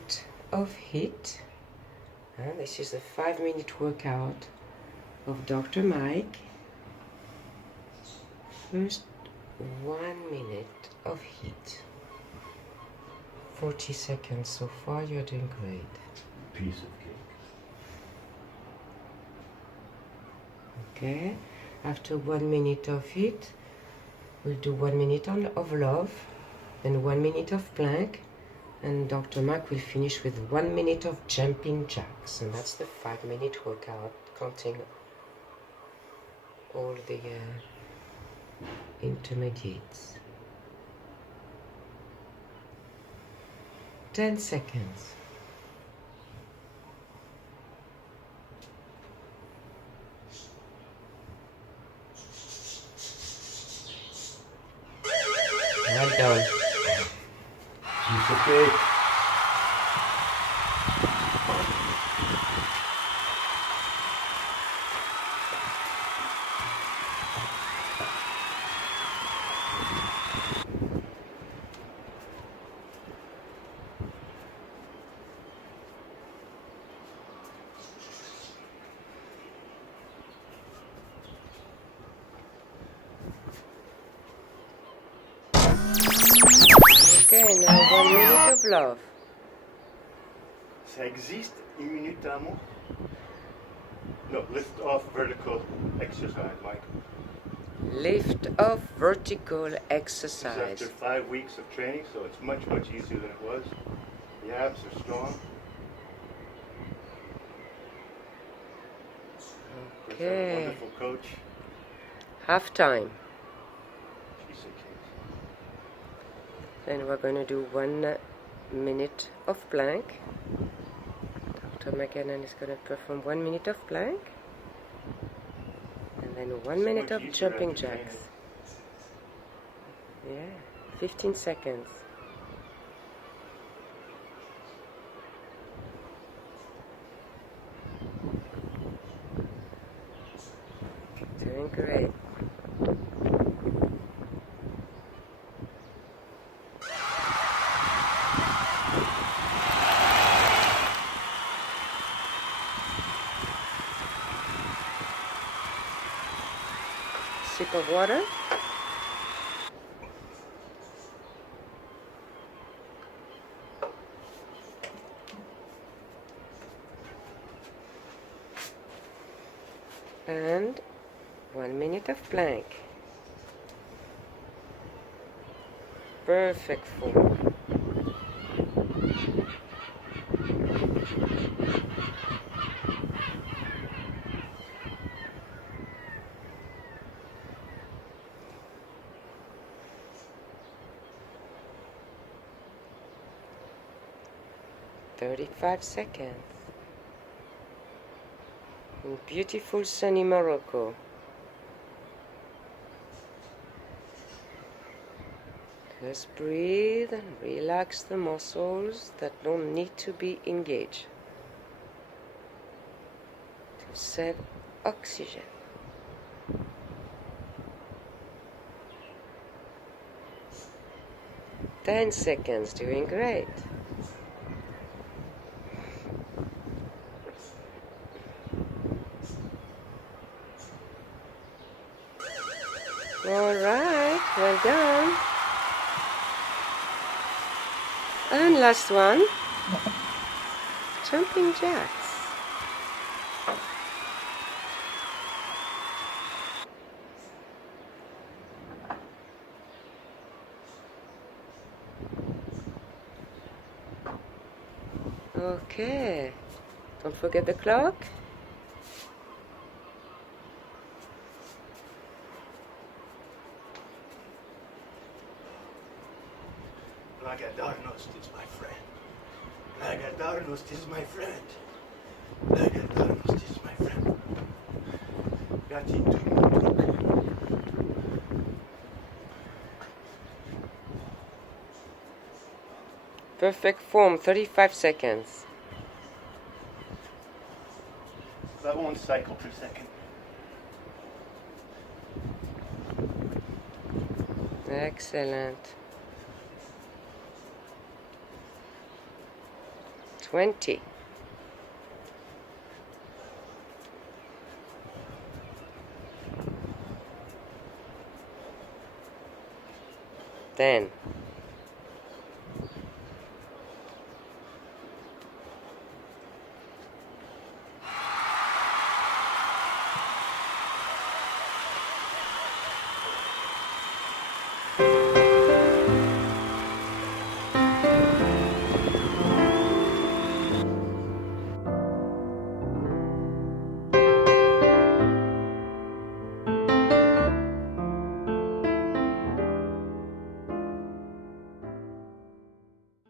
minute of HIT. And this is a 5-minute workout of Dr. Mike. First, 1 minute of HIT. 40 seconds so far, you're doing great. Piece of cake. Okay, after 1 minute of HIT, we'll do 1 minute of L.O.V.E, then 1 minute of plank, and Dr. Mike will finish with 1 minute of jumping jacks, and that's the 5-minute workout, counting all the intermediates. 10 seconds. Well done. Piece of cake. Okay, now 1 minute of L.O.V.E. Ça existe une minute d'amour? No, lift off vertical exercise, Mike. Lift off vertical This is exercise. after 5 weeks of training, so it's much, much easier than it was. The abs are strong. Of course, I have a Okay. wonderful coach. Half time. Piece of cake. Then we're going to do 1 minute of plank. Dr. McGannon is going to perform 1 minute of plank. And then 1 minute much of easier jumping after jacks. Yeah, 15 seconds. Doing great. Sip of water. And 1 minute of plank. Perfect form. "35 seconds. In beautiful sunny Morocco. Just breathe and relax the muscles that don't need to be engaged. To save oxygen. "10 seconds, doing great. All right, well done. And last one, jumping jacks. Okay, don't forget the clock. Lagardarnost is my friend. Lagardarnost is my friend. Lagardarnost is my friend. H.I.T. Perfect form, 35 seconds. That 1 cycle per second. Excellent. 20. 10.